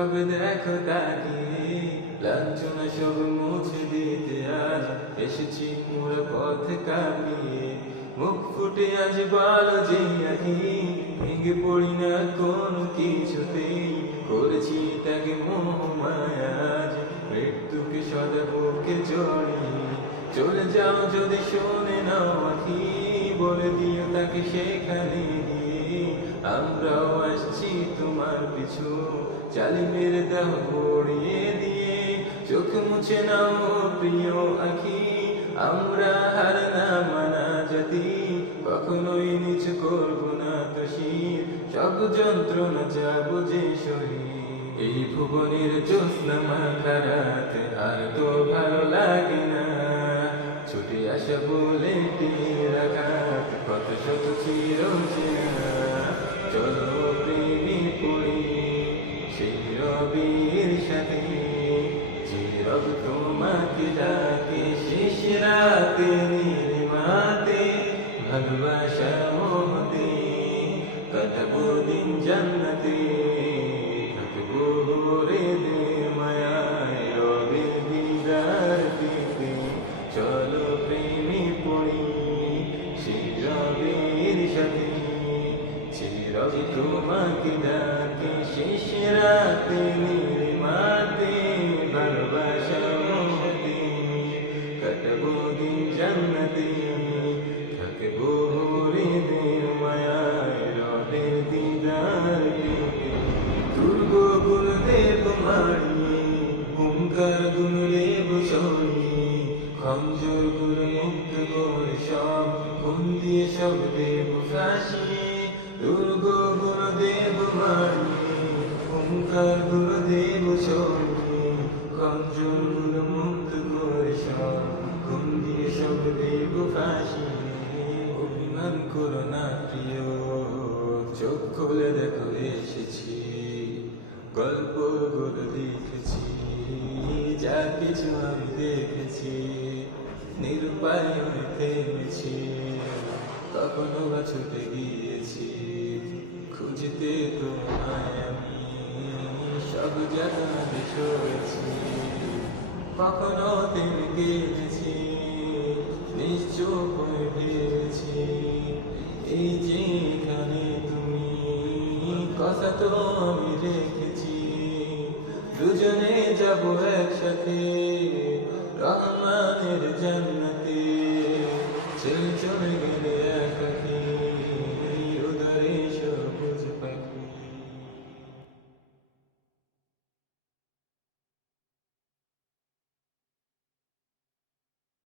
ভাবে দেখো তাকে, লাঞ্ছনা সব মুছে দিতে আজ এসেছি মোর পথে কাঁপিয়ে। মুখ ফুটে আজ বলো যে আখি, ভেঙে পড়ি না কোনো কিছুতেই, করেছি তাকে মোহমায়া আজ মৃত্যুকে সদা বুকে জড়িয়ে। চলে যাও যদি শোনে নাও আখি, বলে দিও তাকে সেখানে গিয়ে আমরাও আসছি তোমার পিছু, জালিমের দেহ গড়িয়ে দিয়ে। চোখ মুছে নাও প্রিয় আখি, আমরা হার না মানা জাতি, কখনোই নিচু করব না দোষীর, সব যন্ত্রণা যাবো যে সহি। এই ভুবনের জ্যোৎস্না মাখা রাত আর তো ভালো লাগে না, ছুটে আসা বলে আঘাত কত শত চির চেনা। চলো প্রেমে পড়ি সেই রবির সাথে, যে রব তোমাকে ডাকে শেষ রাতে নির্মাতে, ভালোবাসা মোহতে কাটাবো দিন জান্নাতে। থাকবো রে দে মায়ায় রবির দিদার পেতে, চলো প্রেমে পড়ি সেই রবির সাথে, যে রবি তোমাকে ডাকে শেষ রাতে নির্মাতে, ভালোবাসা মোহতে কাটাবো দিন জান্নাতে। থাকবো রে দে মায়ায় রবের দিদার পেতে। দুর্গ গুরুদেব মারিয়ে হুঙ্কার গুরুদেব সরিয়ে, খঞ্জর গুরু মুক্ত করে সব খুন দিয়ে সব দেব ফাঁসি। দুর্গ গুরুদেব মারিয়ে হুঙ্কার গুরুদেব সরিয়ে, খঞ্জর গুরু মুক্ত করে সব খুন দিয়ে সব দেব ফাঁসি। অভিমান করো না প্রিয়, চোখ খুলে দেখো এসেছি, গল্প গুলো লিখেছি, যা কিছু আমি দেখেছি, নিরুপায় হয়ে থেমেছি, কখনো বা ছুটে গিয়েছি, খুঁজতে তোমায় আমি সব জায়গায় সরেছি, কখনো থেমে গিয়েছি, নিশ্চুপ হয়ে ভেবেছি, এই যে এখানে তুমি কথা তো আমি রেখেছি, দুজনে যাবো একসাথে রহমানের জান্নাতে।